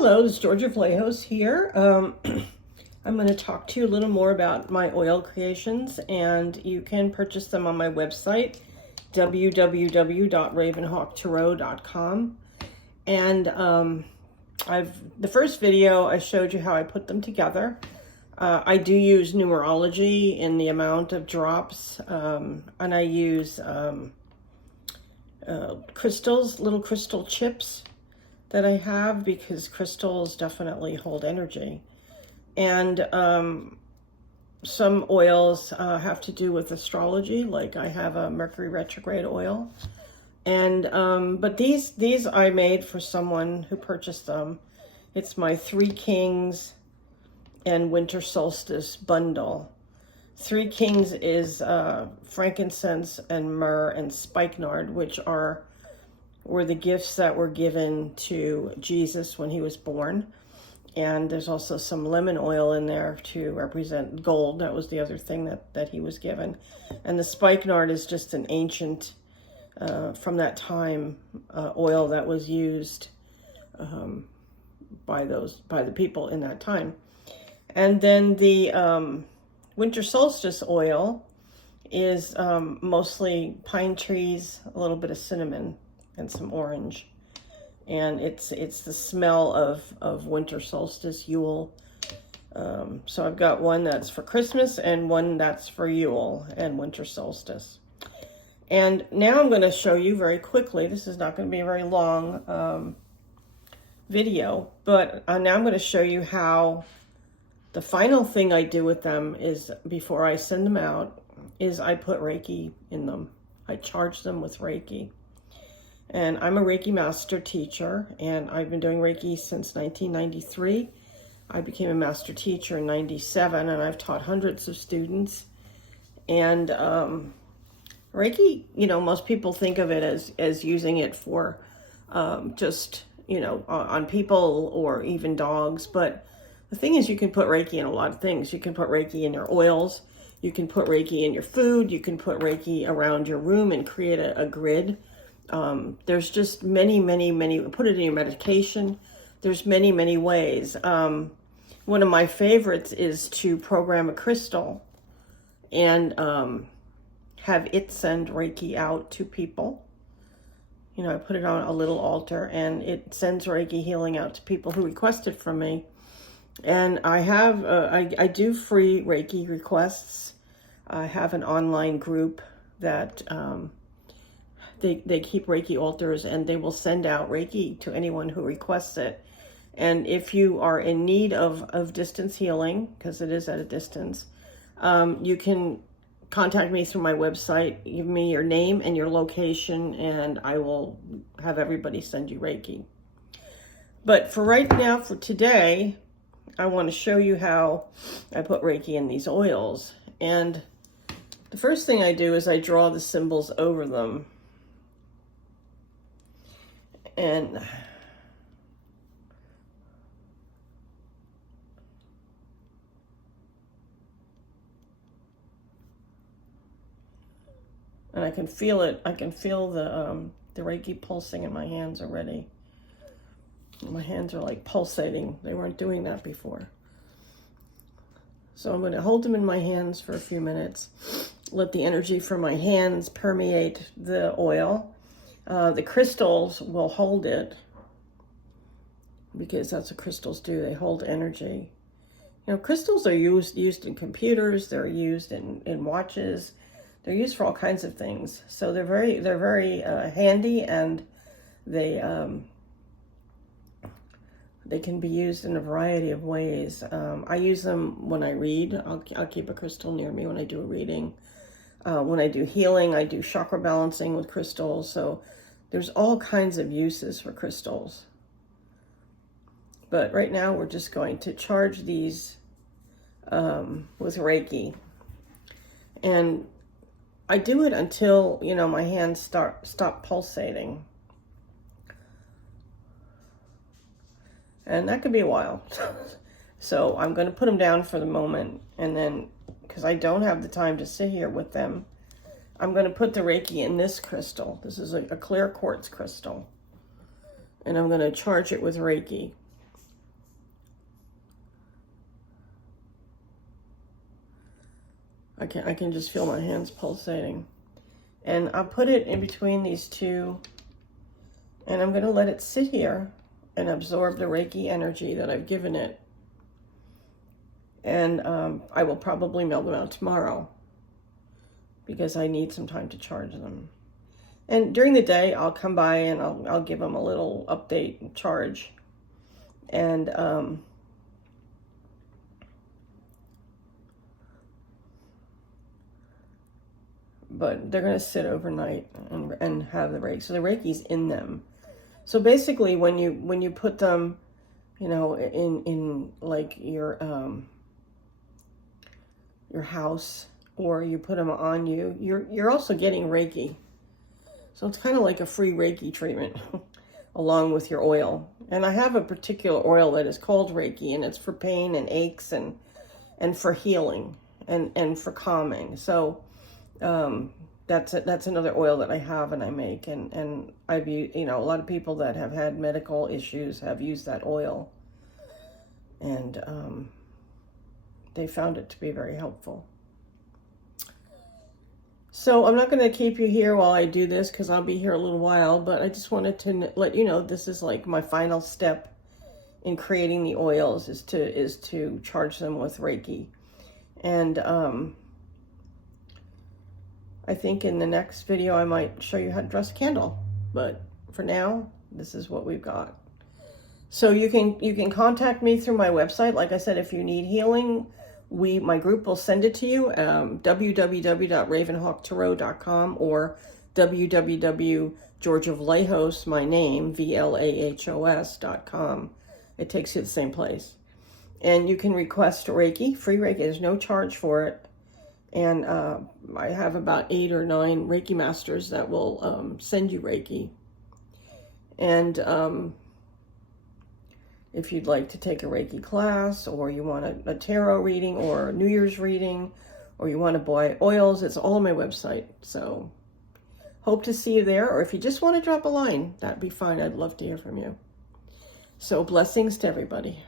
Hello, this is Georgia Vlahos here. I'm going to talk to you a little more about my oil creations, and you can purchase them on my website, www.ravenhawktarot.com. And the first video I showed you how I put them together. I do use numerology in the amount of drops, and I use crystals, little crystal chips that I have, because crystals definitely hold energy. And some oils have to do with astrology, like I have a Mercury retrograde oil. And but these I made for someone who purchased them. It's my Three Kings and Winter Solstice bundle. Three Kings is frankincense and myrrh and spikenard, which were the gifts that were given to Jesus when he was born. And there's also some lemon oil in there to represent gold. That was the other thing that he was given. And the spikenard is just an ancient, from that time, oil that was used by the people in that time. And then the winter solstice oil is mostly pine trees, a little bit of cinnamon, and some orange. And it's the smell of winter solstice, Yule. So I've got one that's for Christmas and one that's for Yule and winter solstice. And now I'm going to show you very quickly, this is not going to be a very long video, but now I'm going to show you how the final thing I do with them is, before I send them out, is I put Reiki in them. I charge them with Reiki. And I'm a Reiki master teacher, and I've been doing Reiki since 1993. I became a master teacher in 97, and I've taught hundreds of students. And Reiki, most people think of it as using it for just, on people or even dogs. But the thing is, you can put Reiki in a lot of things. You can put Reiki in your oils. You can put Reiki in your food. You can put Reiki around your room and create a grid. There's just many, put it in your medication. There's many ways. One of my favorites is to program a crystal and have it send Reiki out to people. I put it on a little altar and it sends Reiki healing out to people who request it from me. And I have, I do free Reiki requests. I have an online group that, they keep Reiki altars, and they will send out Reiki to anyone who requests it. And if you are in need of distance healing, because it is at a distance, you can contact me through my website. Give me your name and your location, and I will have everybody send you Reiki. But for right now, for today, I want to show you how I put Reiki in these oils. And the first thing I do is I draw the symbols over them. And I can feel it. I can feel the Reiki pulsing in my hands already. My hands are like pulsating. They weren't doing that before. So I'm going to hold them in my hands for a few minutes. Let the energy from my hands permeate the oil. The crystals will hold it, because that's what crystals do. They hold energy. Crystals are used in computers. They're used in watches. They're used for all kinds of things. So they're very handy, and they can be used in a variety of ways. I use them when I read. I'll keep a crystal near me when I do a reading. When I do healing, I do chakra balancing with crystals. So there's all kinds of uses for crystals. But right now we're just going to charge these with Reiki. And I do it until, my hands stop pulsating. And that could be a while. So I'm going to put them down for the moment. And then, because I don't have the time to sit here with them, I'm going to put the Reiki in this crystal. This is a clear quartz crystal. And I'm going to charge it with Reiki. I can just feel my hands pulsating. And I'll put it in between these two, and I'm going to let it sit here and absorb the Reiki energy that I've given it. And I will probably mail them out tomorrow because I need some time to charge them. And during the day, I'll come by and I'll give them a little update and charge. And but they're going to sit overnight and have the Reiki. So the Reiki's in them. So basically, when you put them, you know, in like your house, or you put them on you, you're also getting Reiki. So it's kind of like a free Reiki treatment along with your oil. And I have a particular oil that is called Reiki, and it's for pain and aches and for healing and for calming. So that's another oil that I have and I make, and I've used, you know, a lot of people that have had medical issues have used that oil, and they found it to be very helpful. So I'm not going to keep you here while I do this because I'll be here a little while, but I just wanted to let you know this is like my final step in creating the oils is to charge them with Reiki. And I think in the next video I might show you how to dress a candle, but for now this is what we've got. So you can contact me through my website. Like I said, if you need healing, my group will send it to you, www.ravenhawktarot.com or www.georgiavlahos, my name, VLAHOS.com. It takes you to the same place. And you can request Reiki, free Reiki. There's no charge for it. And I have about 8 or 9 Reiki masters that will send you Reiki. And if you'd like to take a Reiki class, or you want a tarot reading or a New Year's reading, or you want to buy oils, it's all on my website. So hope to see you there. Or if you just want to drop a line, that'd be fine. I'd love to hear from you. So blessings to everybody.